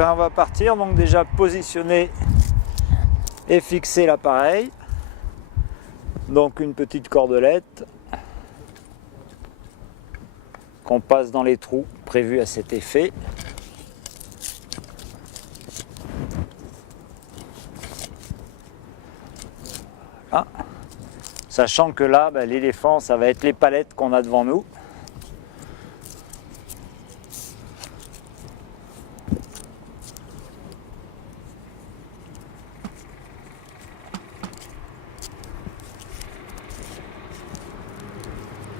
ben on va partir, donc déjà positionner et fixer l'appareil. Donc une petite cordelette qu'on passe dans les trous prévus à cet effet. Voilà. Sachant que là, ben, l'éléphant, ça va être les palettes qu'on a devant nous.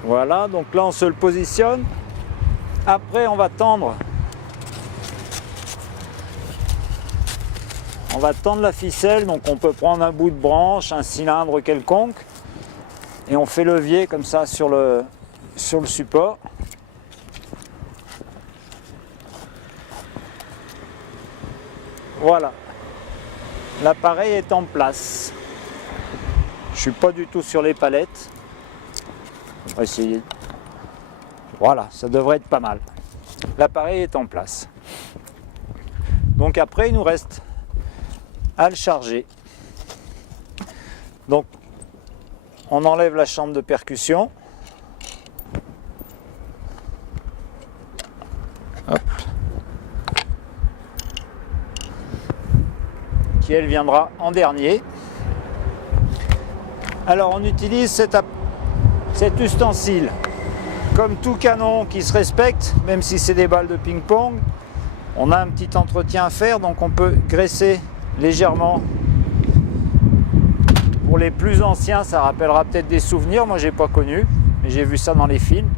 Voilà, donc là on se le positionne. Après on va tendre. On va tendre la ficelle, donc on peut prendre un bout de branche, un cylindre quelconque. Et on fait levier comme ça sur le support. Voilà. L'appareil est en place. Je ne suis pas du tout sur les palettes. On va essayer. Voilà, ça devrait être pas mal. L'appareil est en place. Donc après, il nous reste à le charger. Donc, on enlève la chambre de percussion. Hop. Qui elle viendra en dernier. Alors on utilise cet ustensile. Comme tout canon qui se respecte, même si c'est des balles de ping-pong, on a un petit entretien à faire, donc on peut graisser légèrement. Pour les plus anciens, ça rappellera peut-être des souvenirs, moi j'ai pas connu, mais j'ai vu ça dans les films.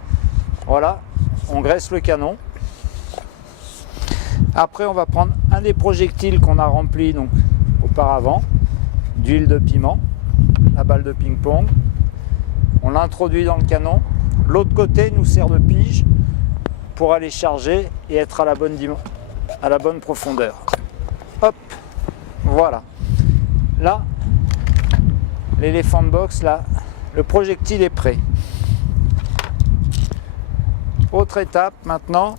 Voilà, on graisse le canon. Après on va prendre un des projectiles qu'on a rempli donc auparavant, d'huile de piment, la balle de ping-pong. On l'introduit dans le canon. L'autre côté nous sert de pige pour aller charger et être à la bonne profondeur. Hop, voilà. Là, l'éléphant box, là, le projectile est prêt. Autre étape maintenant,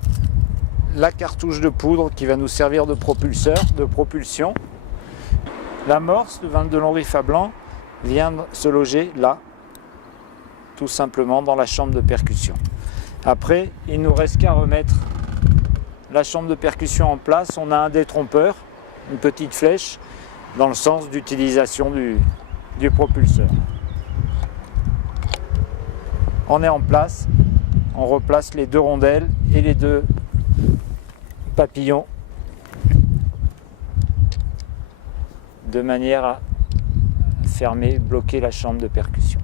la cartouche de poudre qui va nous servir de propulseur, de propulsion. L'amorce, le 22 long riff à blanc, vient se loger là, tout simplement dans la chambre de percussion. Après, il ne nous reste qu'à remettre la chambre de percussion en place. On a un détrompeur, une petite flèche, dans le sens d'utilisation du propulseur. On est en place, on replace les deux rondelles et les deux papillons de manière à fermer, bloquer la chambre de percussion.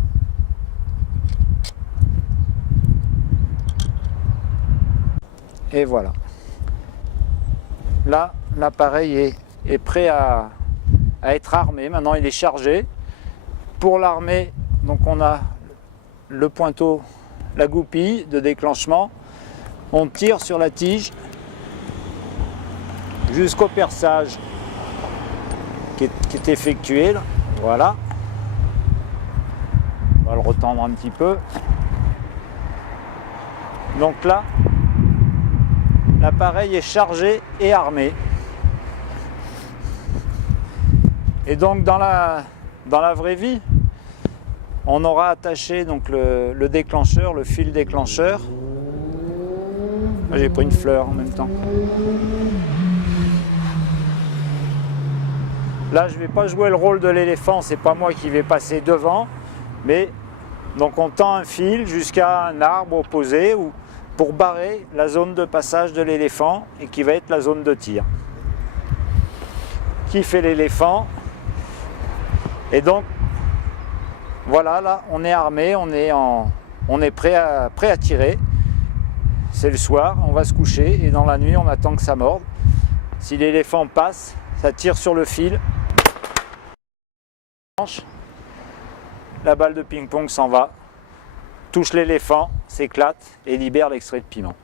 Et voilà. Là, l'appareil est prêt à être armé. Maintenant, il est chargé. Pour l'armer, donc on a le pointeau, la goupille de déclenchement. On tire sur la tige jusqu'au perçage qui est effectué. Là. Voilà. On va le retendre un petit peu. Donc là, l'appareil est chargé et armé. Et donc dans la vraie vie, on aura attaché donc le déclencheur, le fil déclencheur. J'ai pris une fleur en même temps. Là, je ne vais pas jouer le rôle de l'éléphant, c'est pas moi qui vais passer devant, mais donc on tend un fil jusqu'à un arbre opposé ou pour barrer la zone de passage de l'éléphant et qui va être la zone de tir. Qui fait l'éléphant. Et donc, voilà, là, on est armé, on est prêt à tirer. C'est le soir, on va se coucher et dans la nuit, on attend que ça morde. Si l'éléphant passe, ça tire sur le fil. La balle de ping-pong s'en va, touche l'éléphant, s'éclate et libère l'extrait de piment.